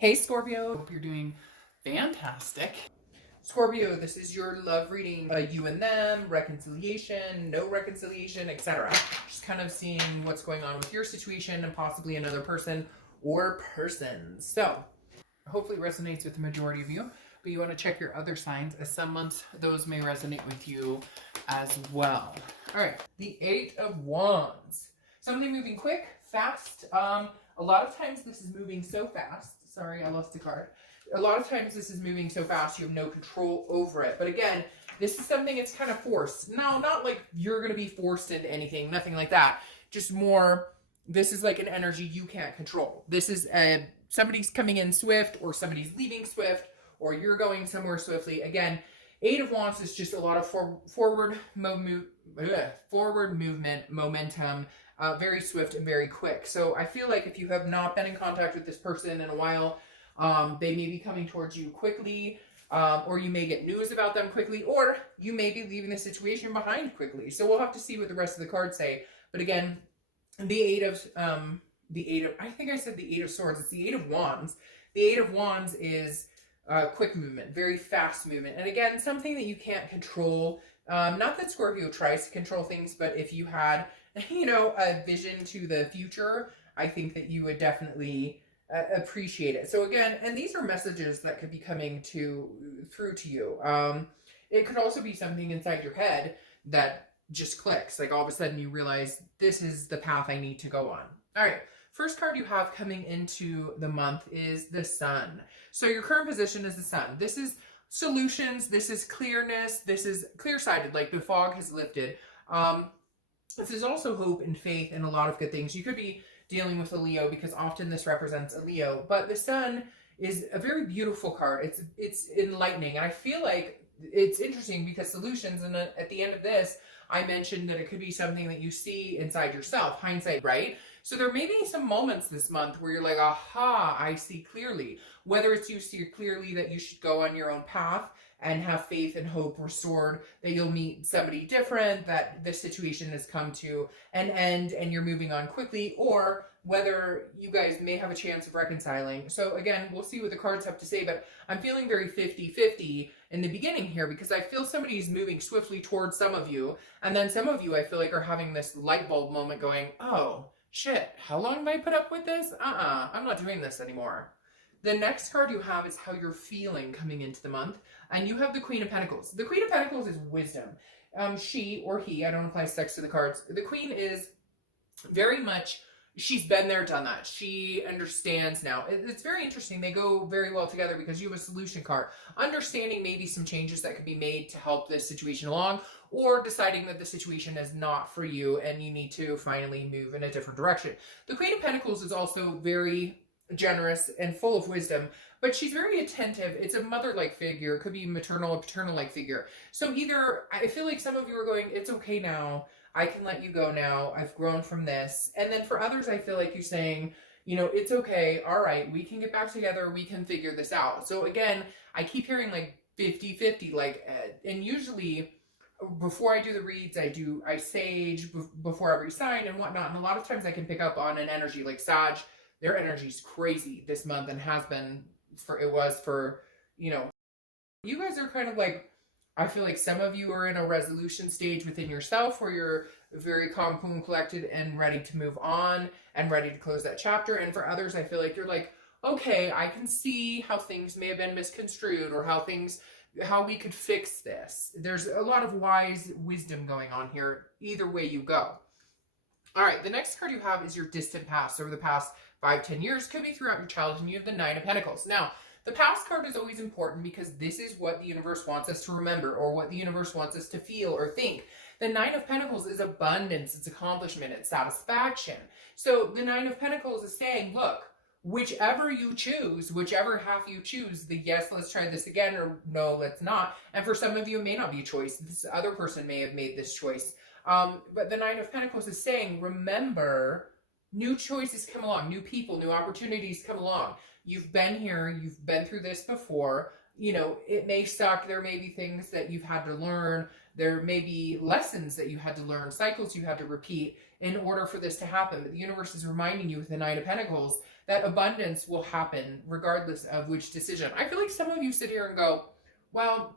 Hey Scorpio, hope you're doing fantastic. Scorpio, this is your love reading, you and them, reconciliation, no reconciliation, etc. Just kind of seeing what's going on with your situation and possibly another person or persons. So hopefully it resonates with the majority of you, but you want to check your other signs, as some months those may resonate with you as well. All right, the Eight of Wands. Something moving quick, fast. A lot of times this is moving so fast. Sorry, I lost a card. A lot of times this is moving so fast you have no control over it. But again, this is something it's kind of forced. No, not like you're going to be forced into anything, nothing like that. Just more, this is like an energy you can't control. This is somebody's coming in swift, or somebody's leaving swift, or you're going somewhere swiftly. Again, Eight of Wands is just a lot of forward movement, momentum, very swift and very quick. So I feel like if you have not been in contact with this person in a while, they may be coming towards you quickly, or you may get news about them quickly, or you may be leaving the situation behind quickly. So we'll have to see what the rest of the cards say. But again, the Eight of, I think I said the Eight of Swords. It's the Eight of Wands. The Eight of Wands is quick movement, very fast movement. And again, something that you can't control. Not that Scorpio tries to control things, but if you had, a vision to the future, I think that you would definitely appreciate it. So again, and these are messages that could be coming through to you. It could also be something inside your head that just clicks. Like all of a sudden you realize this is the path I need to go on. All right. First card you have coming into the month is the Sun. So your current position is the Sun. This is solutions. This is clearness. This is clear-sighted, like the fog has lifted. This is also hope and faith and a lot of good things. You could be dealing with a Leo because often this represents a Leo, but the Sun is a very beautiful card. It's enlightening. And I feel like it's interesting because solutions, and at the end of this, I mentioned that it could be something that you see inside yourself, hindsight, right? So there may be some moments this month where you're like, aha, I see clearly. Whether it's you see clearly that you should go on your own path and have faith and hope restored, that you'll meet somebody different, that this situation has come to an end and you're moving on quickly, or whether you guys may have a chance of reconciling. So again, we'll see what the cards have to say, but I'm feeling very 50-50 in the beginning here because I feel somebody's moving swiftly towards some of you, and then some of you I feel like are having this light bulb moment going, oh, shit, how long have I put up with this? I'm not doing this anymore. The next card you have is how you're feeling coming into the month, and you have the Queen of Pentacles. The Queen of Pentacles is wisdom. She or he, I don't apply sex to the cards. The Queen is very much, she's been there, done that. She understands now. It's very interesting. They go very well together because you have a solution card. Understanding maybe some changes that could be made to help this situation along, or deciding that the situation is not for you and you need to finally move in a different direction. The Queen of Pentacles is also very generous and full of wisdom, but she's very attentive. It's a mother-like figure. It could be maternal or paternal-like figure. So either, I feel like some of you are going, it's okay now. I can let you go now. I've grown from this. And then for others, I feel like you're saying, it's okay. All right, we can get back together. We can figure this out. So again, I keep hearing like 50-50, and usually before I do the reads, I sage before every sign and whatnot. And a lot of times I can pick up on an energy like Sag. Their energy's crazy this month and has been for you guys are kind of like, I feel like some of you are in a resolution stage within yourself where you're very calm, cool, and collected and ready to move on and ready to close that chapter. And for others, I feel like you're like, okay, I can see how things may have been misconstrued, or how we could fix this. There's a lot of wise wisdom going on here, either way you go. All right, the next card you have is your distant past. Over the past 5-10 years, could be throughout your childhood, and you have the Nine of Pentacles. Now, the past card is always important because this is what the universe wants us to remember, or what the universe wants us to feel or think. The Nine of Pentacles is abundance, it's accomplishment, it's satisfaction. So the Nine of Pentacles is saying, look, whichever you choose, whichever half you choose, the yes, let's try this again, or no, let's not. And for some of you, it may not be a choice. This other person may have made this choice. But the Nine of Pentacles is saying, remember, new choices come along, new people, new opportunities come along. You've been here, you've been through this before. It may suck. There may be things that you've had to learn. There may be lessons that you had to learn, cycles you had to repeat in order for this to happen. But the universe is reminding you with the Nine of Pentacles that abundance will happen regardless of which decision. I feel like some of you sit here and go, well,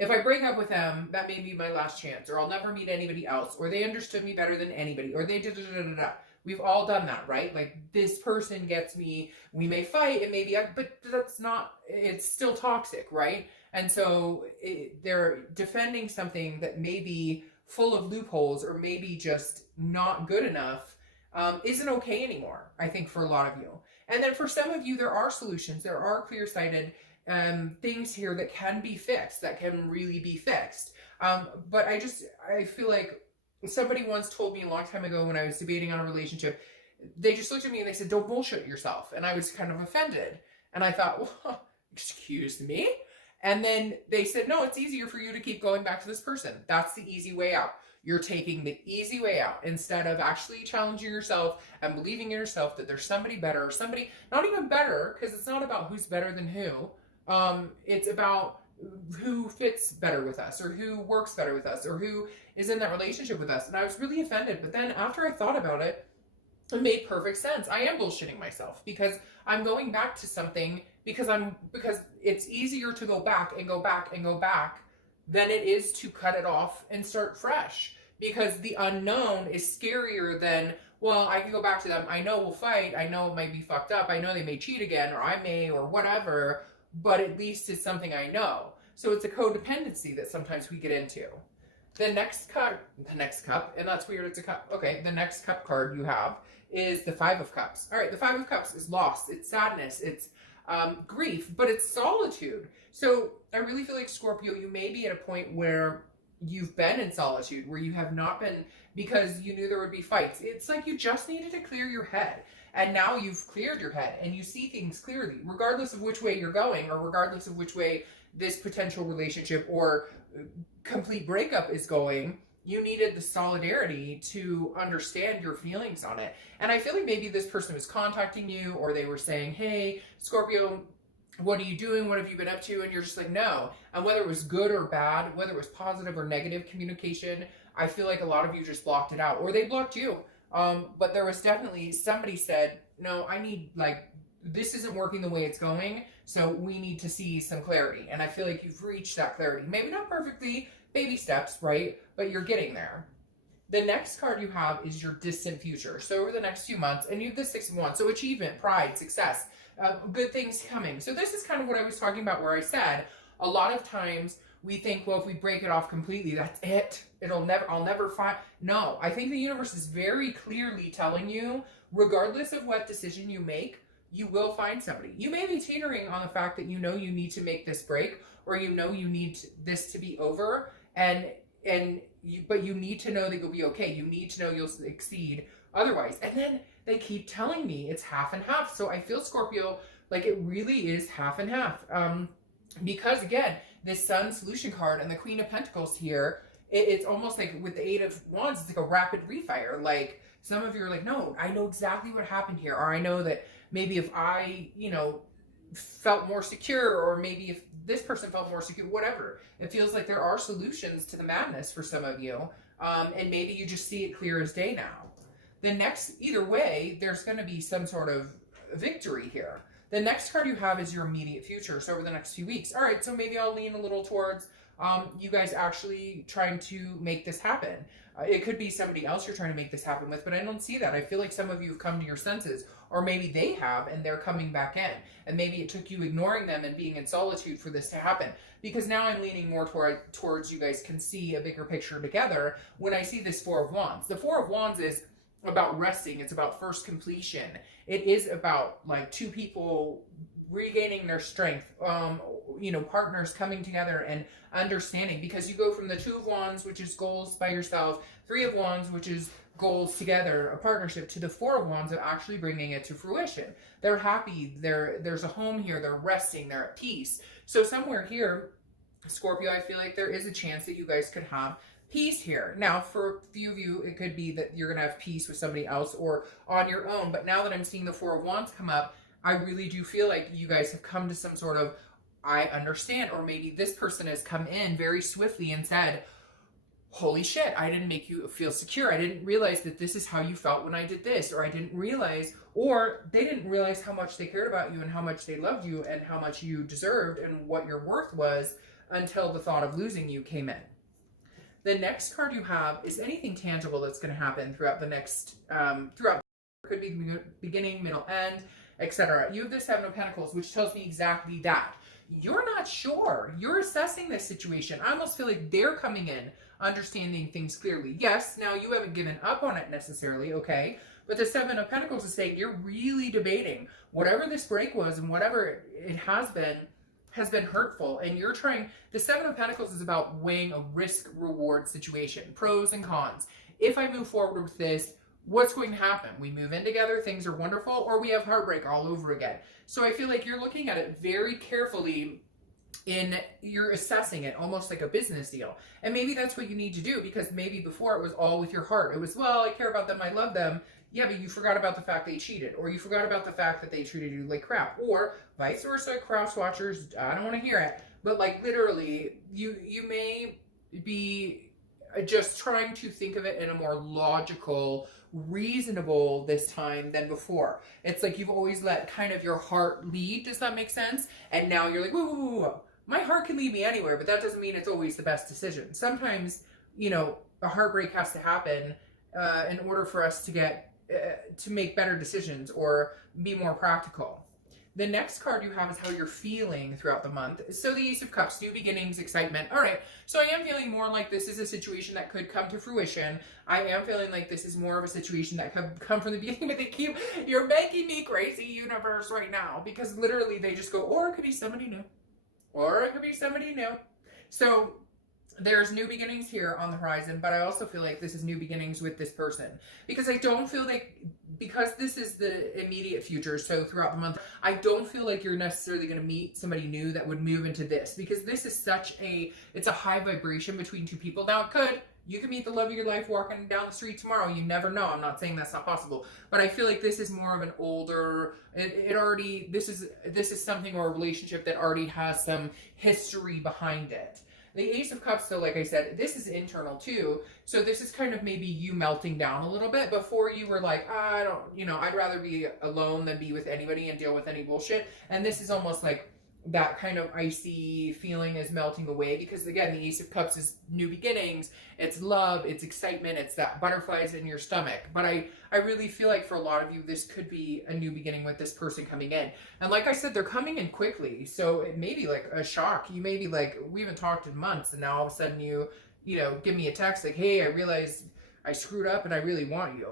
if I break up with them, that may be my last chance, or I'll never meet anybody else, or they understood me better than anybody, or they da-da-da-da-da. We've all done that, right? Like, this person gets me, we may fight, and maybe, but that's not, it's still toxic, right? And so they're defending something that may be full of loopholes, or maybe just not good enough, isn't okay anymore, I think, for a lot of you. And then for some of you, there are solutions, there are clear-sighted things here that can be fixed, that can really be fixed. But I feel like somebody once told me a long time ago when I was debating on a relationship, they just looked at me and they said, don't bullshit yourself. And I was kind of offended. And I thought, well, excuse me? And then they said, no, it's easier for you to keep going back to this person. That's the easy way out. You're taking the easy way out instead of actually challenging yourself and believing in yourself that there's somebody better, or somebody not even better, because it's not about who's better than who. It's about who fits better with us, or who works better with us, or who is in that relationship with us. And I was really offended. But then after I thought about it, it made perfect sense. I am bullshitting myself because I'm going back to something because it's easier to go back and go back and go back than it is to cut it off and start fresh, because the unknown is scarier than, well, I can go back to them. I know we'll fight. I know it might be fucked up. I know they may cheat again, or I may, or whatever, but at least it's something I know. So it's a codependency that sometimes we get into. The next cup, and that's weird, it's a cup. Okay, the next cup card you have is the Five of Cups. All right, the Five of Cups is loss, it's sadness, it's grief, but it's solitude. So I really feel like, Scorpio, you may be at a point where you've been in solitude, where you have not been, because you knew there would be fights. It's like you just needed to clear your head. And now you've cleared your head and you see things clearly, regardless of which way you're going, or regardless of which way this potential relationship or complete breakup is going. You needed the solidarity to understand your feelings on it. And I feel like maybe this person was contacting you, or they were saying, hey, Scorpio, what are you doing? What have you been up to? And you're just like, no. And whether it was good or bad, whether it was positive or negative communication, I feel like a lot of you just blocked it out, or they blocked you. But there was definitely, somebody said, no, I need, like, this isn't working the way it's going, so we need to see some clarity. And I feel like you've reached that clarity. Maybe not perfectly, baby steps, right? But you're getting there. The next card you have is your distant future. So over the next few months, and you have the Six of Wands, so achievement, pride, success, good things coming. So this is kind of what I was talking about, where I said, a lot of times we think, well, if we break it off completely, that's it. I'll never find. No, I think the universe is very clearly telling you, regardless of what decision you make, you will find somebody. You may be teetering on the fact that you know you need to make this break, or you know you need this to be over, but you need to know that you'll be okay. You need to know you'll succeed otherwise. And then they keep telling me it's half and half. So I feel, Scorpio, like it really is half and half. Because again, this Sun solution card and the Queen of Pentacles here, it's almost like with the Eight of Wands, it's like a rapid refire. Like some of you are like, no, I know exactly what happened here. Or I know that maybe if I, felt more secure, or maybe if this person felt more secure, whatever. It feels like there are solutions to the madness for some of you. And maybe you just see it clear as day now. The next, either way, there's going to be some sort of victory here. The next card you have is your immediate future. So over the next few weeks. All right, so maybe I'll lean a little towards you guys actually trying to make this happen. It could be somebody else you're trying to make this happen with, but I don't see that. I feel like some of you have come to your senses, or maybe they have and they're coming back in. And maybe it took you ignoring them and being in solitude for this to happen. Because now I'm leaning more towards you guys can see a bigger picture together when I see this Four of Wands. The Four of Wands is about resting. It's about first completion. It is about like two people regaining their strength, partners coming together and understanding, because you go from the Two of Wands, which is goals by yourself, Three of Wands, which is goals together, a partnership, to the Four of Wands of actually bringing it to fruition. They're happy, there's a home here, they're resting, they're at peace. So somewhere here, Scorpio, I feel like there is a chance that you guys could have peace here. Now, for a few of you, it could be that you're going to have peace with somebody else or on your own. But now that I'm seeing the Four of Wands come up, I really do feel like you guys have come to some sort of, I understand, or maybe this person has come in very swiftly and said, holy shit, I didn't make you feel secure. I didn't realize that this is how you felt when I did this, or I didn't realize, or they didn't realize how much they cared about you and how much they loved you and how much you deserved and what your worth was until the thought of losing you came in. The next card you have is anything tangible that's going to happen throughout the next, could be the beginning, middle, end, etc. You have the Seven of Pentacles, which tells me exactly that. You're not sure. You're assessing this situation. I almost feel like they're coming in, understanding things clearly. Yes, now you haven't given up on it necessarily, okay? But the Seven of Pentacles is saying you're really debating whatever this break was and whatever it has been hurtful. And you're trying, the Seven of Pentacles is about weighing a risk-reward situation, pros and cons. If I move forward with this, what's going to happen? We move in together, things are wonderful, or we have heartbreak all over again. So I feel like you're looking at it very carefully, you're assessing it almost like a business deal. And maybe that's what you need to do, because maybe before it was all with your heart. It was, well, I care about them, I love them. Yeah, but you forgot about the fact they cheated, or you forgot about the fact that they treated you like crap, or vice versa. Cross watchers, I don't want to hear it. But like literally, you may be just trying to think of it in a more logical, reasonable this time than before. It's like you've always let kind of your heart lead. Does that make sense? And now you're like, whoa, whoa, whoa, whoa. My heart can lead me anywhere, but that doesn't mean it's always the best decision. Sometimes, you know, a heartbreak has to happen in order for us to get to make better decisions or be more practical. The next card you have is how you're feeling throughout the month. So the Ace of Cups, new beginnings, excitement. All right, so I am feeling more like this is a situation that could come to fruition. I am feeling like this is more of a situation that could come from the beginning, but you're making me crazy, universe, right now, because literally they just go, or it could be somebody new, or it could be somebody new. So there's new beginnings here on the horizon, but I also feel like this is new beginnings with this person, because I don't feel like, because this is the immediate future, so throughout the month, I don't feel like you're necessarily going to meet somebody new that would move into this, because this is it's a high vibration between two people. Now you can meet the love of your life walking down the street tomorrow. You never know. I'm not saying that's not possible, but I feel like this is more of an older, this is something, or a relationship that already has some history behind it. The Ace of Cups, though, like I said, this is internal too. So this is kind of maybe you melting down a little bit. Before you were like, I'd rather be alone than be with anybody and deal with any bullshit. And this is almost like that kind of icy feeling is melting away, because again, the Ace of Cups is new beginnings, it's love, it's excitement, it's that butterflies in your stomach. But I really feel like for a lot of you, this could be a new beginning with this person coming in. And like I said, they're coming in quickly, so it may be like a shock. You may be like, we haven't talked in months, and now all of a sudden you give me a text like, hey, I realized I screwed up and I really want you.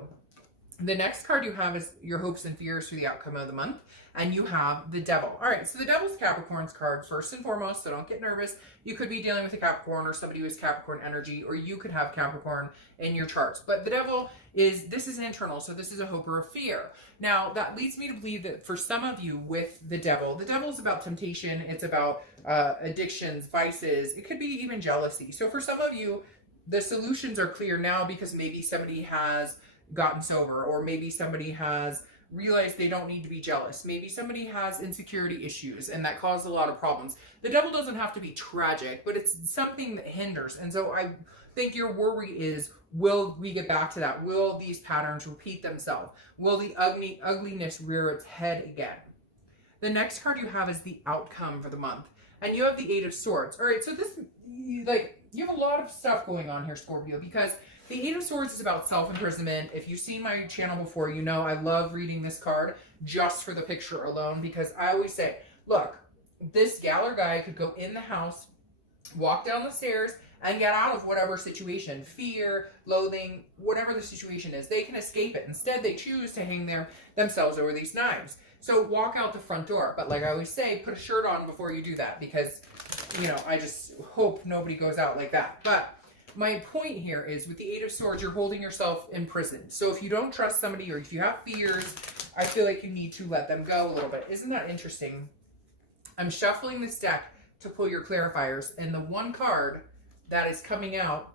The next card you have is your hopes and fears for the outcome of the month. And you have the Devil. All right, so the Devil's Capricorn's card first and foremost, so don't get nervous. You could be dealing with a Capricorn or somebody who has Capricorn energy, or you could have Capricorn in your charts. But the Devil this is internal, so this is a hope or a fear. Now, that leads me to believe that for some of you with the Devil is about temptation. It's about addictions, vices. It could be even jealousy. So for some of you, the solutions are clear now, because maybe somebody has gotten sober, or maybe somebody has realize they don't need to be jealous. Maybe somebody has insecurity issues and that caused a lot of problems. The Devil doesn't have to be tragic, but it's something that hinders. And so I think your worry is, will we get back to that? Will these patterns repeat themselves? Will the ugliness rear its head again? The next card you have is the outcome for the month. And you have the Eight of Swords. All right, so you have a lot of stuff going on here, Scorpio, because the Eight of Swords is about self-imprisonment. If you've seen my channel before, you know I love reading this card just for the picture alone, because I always say, look, this gal or guy could go in the house, walk down the stairs, and get out of whatever situation, fear, loathing, whatever the situation is. They can escape it. Instead, they choose to hang themselves over these knives. So walk out the front door. But like I always say, put a shirt on before you do that, because, I just hope nobody goes out like that. But my point here is, with the Eight of Swords, you're holding yourself in prison. So if you don't trust somebody, or if you have fears, I feel like you need to let them go a little bit. Isn't that interesting? I'm shuffling this deck to pull your clarifiers, and the one card that is coming out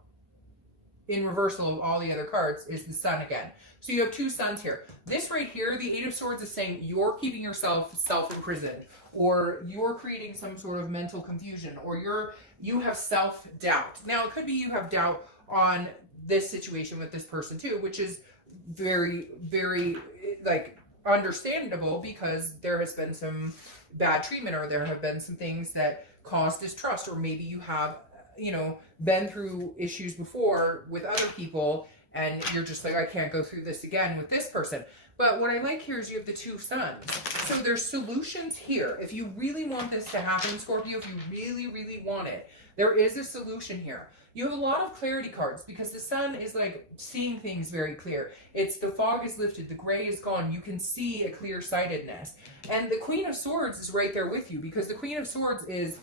in reversal of all the other cards is the Sun again. So you have two suns here. This right here, the Eight of Swords is saying you're keeping yourself self-imprisoned, or you're creating some sort of mental confusion, or you have self-doubt. Now, it could be you have doubt on this situation with this person too, which is very, very like understandable, because there has been some bad treatment, or there have been some things that cause distrust, or maybe you have, you know, been through issues before with other people and you're just like, I can't go through this again with this person. But what I like here is you have the 2 suns. So there's solutions here. If you really want this to happen, Scorpio, if you really, really want it, there is a solution here. You have a lot of clarity cards, because the sun is like seeing things very clear. It's the fog is lifted, the gray is gone. You can see a clear-sightedness. And the Queen of Swords is right there with you, because the Queen of Swords is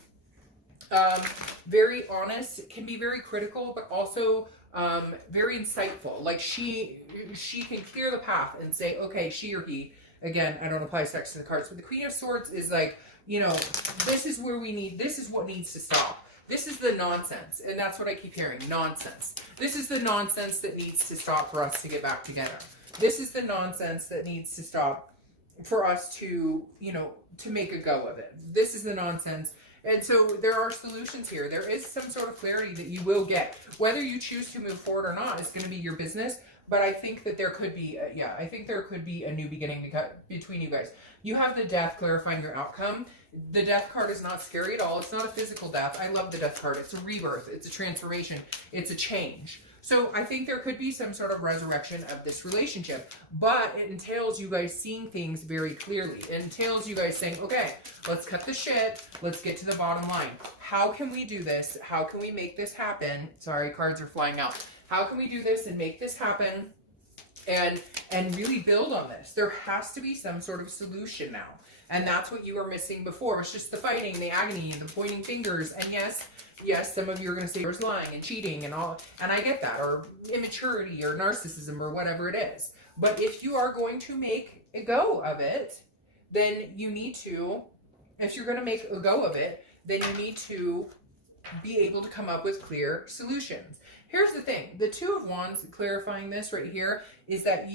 very honest, can be very critical, but also very insightful. Like she can clear the path and say, okay, she or he, again, I don't apply sex to the cards, but the Queen of Swords is like, you know, this is where we need, this is what needs to stop. This is the nonsense. And that's what I keep hearing, nonsense. This is the nonsense that needs to stop for us to get back together. This is the nonsense that needs to stop for us to, you know, to make a go of it. This is the nonsense. And so there are solutions here. There is some sort of clarity that you will get. Whether you choose to move forward or not is going to be your business. But I think that there could be, I think there could be a new beginning between you guys. You have the Death clarifying your outcome. The Death card is not scary at all. It's not a physical death. I love the Death card. It's a rebirth. It's a transformation. It's a change. So I think there could be some sort of resurrection of this relationship, but it entails you guys seeing things very clearly. It entails you guys saying, okay, let's cut the shit. Let's get to the bottom line. How can we do this? How can we make this happen? Sorry, cards are flying out. How can we do this and make this happen and really build on this? There has to be some sort of solution now. And that's what you were missing before. It's just the fighting, the agony, and the pointing fingers. And yes, some of you are going to say there's lying and cheating and all. And I get that. Or immaturity or narcissism or whatever it is. But if you are going to make a go of it, then you need to, if you're going to make a go of it, then you need to be able to come up with clear solutions. Here's the thing. The Two of Wands, clarifying this right here, is that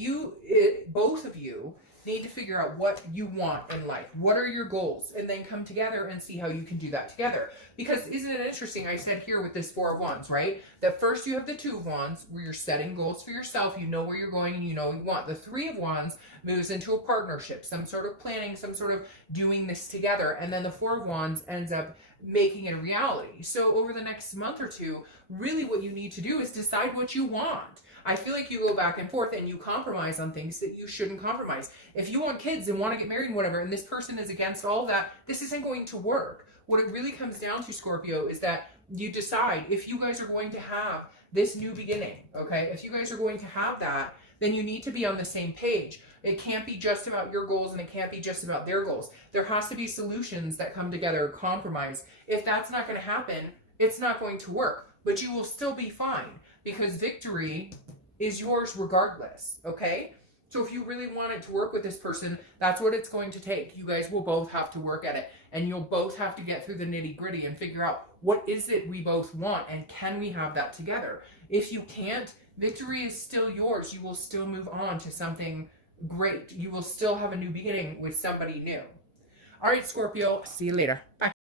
both of you need to figure out what you want in life. What are your goals? And then come together and see how you can do that together. Because isn't it interesting, I said here with this Four of Wands, right? That first you have the Two of Wands where you're setting goals for yourself. You know where you're going and you know what you want. The Three of Wands moves into a partnership, some sort of planning, some sort of doing this together. And then the Four of Wands ends up making it a reality. So over the next month or two, really what you need to do is decide what you want. I feel like you go back and forth and you compromise on things that you shouldn't compromise. If you want kids and want to get married and whatever, and this person is against all of that, this isn't going to work. What it really comes down to, Scorpio, is that you decide if you guys are going to have this new beginning, okay? If you guys are going to have that, then you need to be on the same page. It can't be just about your goals and it can't be just about their goals. There has to be solutions that come together, compromise. If that's not going to happen, it's not going to work, but you will still be fine because victory is yours regardless, okay? So if you really want it to work with this person, that's what it's going to take. You guys will both have to work at it, and you'll both have to get through the nitty-gritty and figure out what is it we both want, and can we have that together? If you can't, victory is still yours. You will still move on to something great. You will still have a new beginning with somebody new. All right, Scorpio, see you later. Bye.